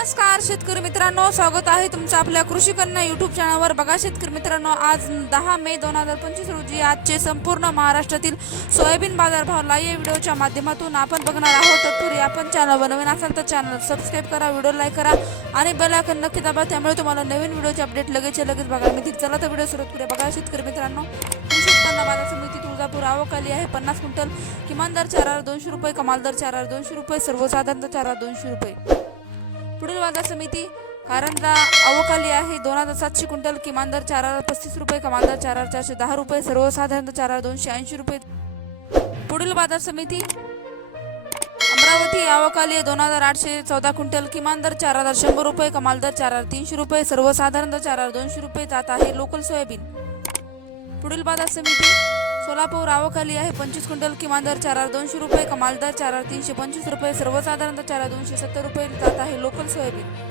नमस्कार शेतकरी मित्रांनो. स्वागत आहे तुमचं आपल्या कृषी कन्या युट्यूब चॅनलवर बघा शेतकरी मित्रांनो आज दहा मे दोन हजार पंचवीस रोजी आजचे संपूर्ण महाराष्ट्रातील सोयाबीन बाजारभाव या व्हिडिओच्या माध्यमातून आपण बघणार आहोत. तत्पूर्वी आपण चॅनलवर नवीन असाल तर चॅनल सबस्क्राईब करा व्हिडिओ लाईक करा आणि बेल नक्की दाबा. त्यामुळे तुम्हाला नवीन व्हिडिओचे अपडेट लगेच लगेच बघायला मिळतील. चला तर व्हिडिओ सुरुवात करूया. बघा शेतकरी मित्रांनो कृषी उत्पन्न बाजार समिती तुळजापूर आवक आली आहे. पन्नास क्विंटल किमान दर चार दोनशे रुपये कमाल दर चार दोनशे रुपये सर्वसाधारण दर चार दोनशे रुपये. पुढील बाजार समिती कारंजा अवकाली आहे. दोन हजार सातशे क्विंटल किमान दर चार हजार पस्तीस रुपये कमाल दर चार हजार चारशे दहा रुपये सर्वसाधारण चार हजार दोनशे ऐंशी रुपये. पुढील बाजार समिती अमरावती अवकाली आहे. दोन हजार आठशे चौदा क्विंटल किमान दर चार हजार शंभर रुपये कमाल दर चार हजार तीनशे रुपये सर्वसाधारण दर चार हजार दोनशे रुपये जात आहे लोकल सोयाबीन. पुढील बाजार समिती सोलापूर आवकाली आहे. पंचवीस क्विंटल किमान दर चार दोनशे रुपये. कमाल दर चार तीनशे पंचवीस रुपये. सर्वसाधारण दर चार दोनशे सत्तर रुपये. जात आहे लोकल सोयाबीन.